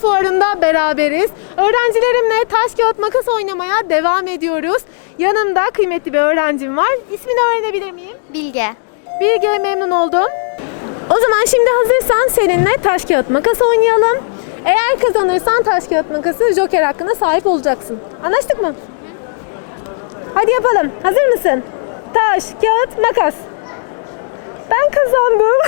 sorumuzla beraberiz. Öğrencilerimle taş kağıt makas oynamaya devam ediyoruz. Yanımda kıymetli bir öğrencim var. İsmini öğrenebilir miyim? Bilge. Bilge memnun oldum. O zaman şimdi hazırsan seninle taş kağıt makas oynayalım. Eğer kazanırsan taş kağıt makası joker hakkına sahip olacaksın. Anlaştık mı? Hadi yapalım. Hazır mısın? Taş, kağıt, makas. Ben kazandım.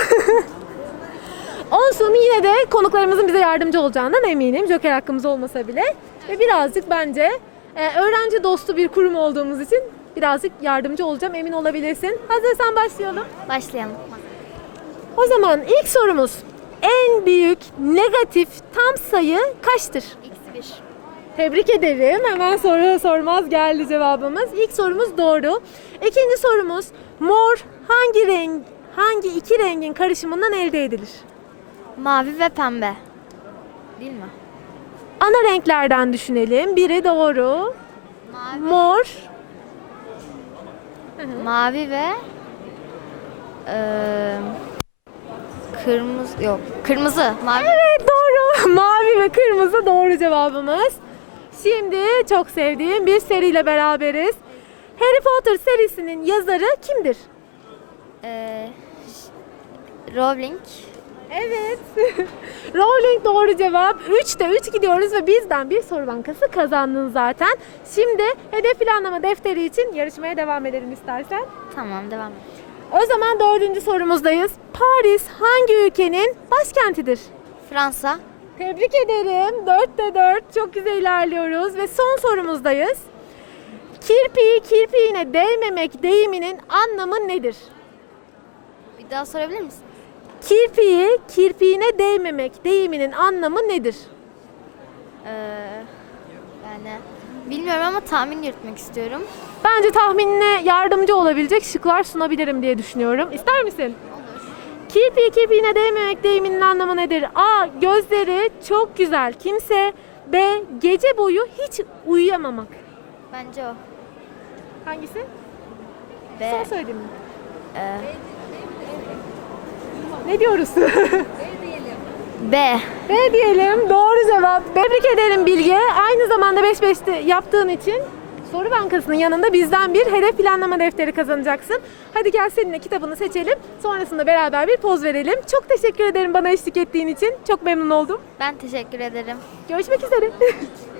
Yine de konuklarımızın bize yardımcı olacağından eminim. Joker hakkımız olmasa bile. Ve birazcık bence e, öğrenci dostu bir kurum olduğumuz için birazcık yardımcı olacağım emin olabilirsin. Hazırsan başlayalım. Başlayalım. O zaman ilk sorumuz. En büyük negatif tam sayı kaçtır? Eksi 1. Tebrik ederim. Hemen soru sormaz geldi cevabımız. İlk sorumuz doğru. İkinci sorumuz mor hangi renk hangi iki rengin karışımından elde edilir? Mavi ve pembe. Değil mi? Ana renklerden düşünelim. Biri doğru. Mavi. Mor. Mavi ve eee kırmızı yok. Kırmızı. Mavi. Evet doğru. Mavi ve kırmızı doğru cevabımız. Şimdi çok sevdiğim bir seriyle beraberiz. Harry Potter serisinin yazarı kimdir? Eee Rowling. Evet. Rowling doğru cevap. 3'te 3 gidiyoruz ve bizden bir soru bankası kazandın zaten. Şimdi hedef planlama defteri için yarışmaya devam edelim istersen. Tamam devam et. O zaman dördüncü sorumuzdayız. Paris hangi ülkenin başkentidir? Fransa. Tebrik ederim. 4'te 4. Çok güzel ilerliyoruz ve son sorumuzdayız. Kirpiği kirpiğine değmemek deyiminin anlamı nedir? Bir daha sorabilir misin? Kirpiği kirpiğine değmemek deyiminin anlamı nedir? Eee yani bilmiyorum ama tahmin yürütmek istiyorum. Bence tahminine yardımcı olabilecek şıklar sunabilirim diye düşünüyorum. İster misin? Olur. Kirpiği kirpiğine değmemek deyiminin anlamı nedir? A. Gözleri çok güzel kimse. B. Gece boyu hiç uyuyamamak. Bence o. Hangisi? B. Son söyleyeyim mi? Eee, Ne diyoruz? B. B diyelim. Doğru cevap. Tebrik ederim Bilge. Aynı zamanda 5-5'te yaptığın için soru bankasının yanında bizden bir hedef planlama defteri kazanacaksın. Hadi gel seninle kitabını seçelim. Sonrasında beraber bir poz verelim. Çok teşekkür ederim bana eşlik ettiğin için. Çok memnun oldum. Ben teşekkür ederim. Görüşmek üzere.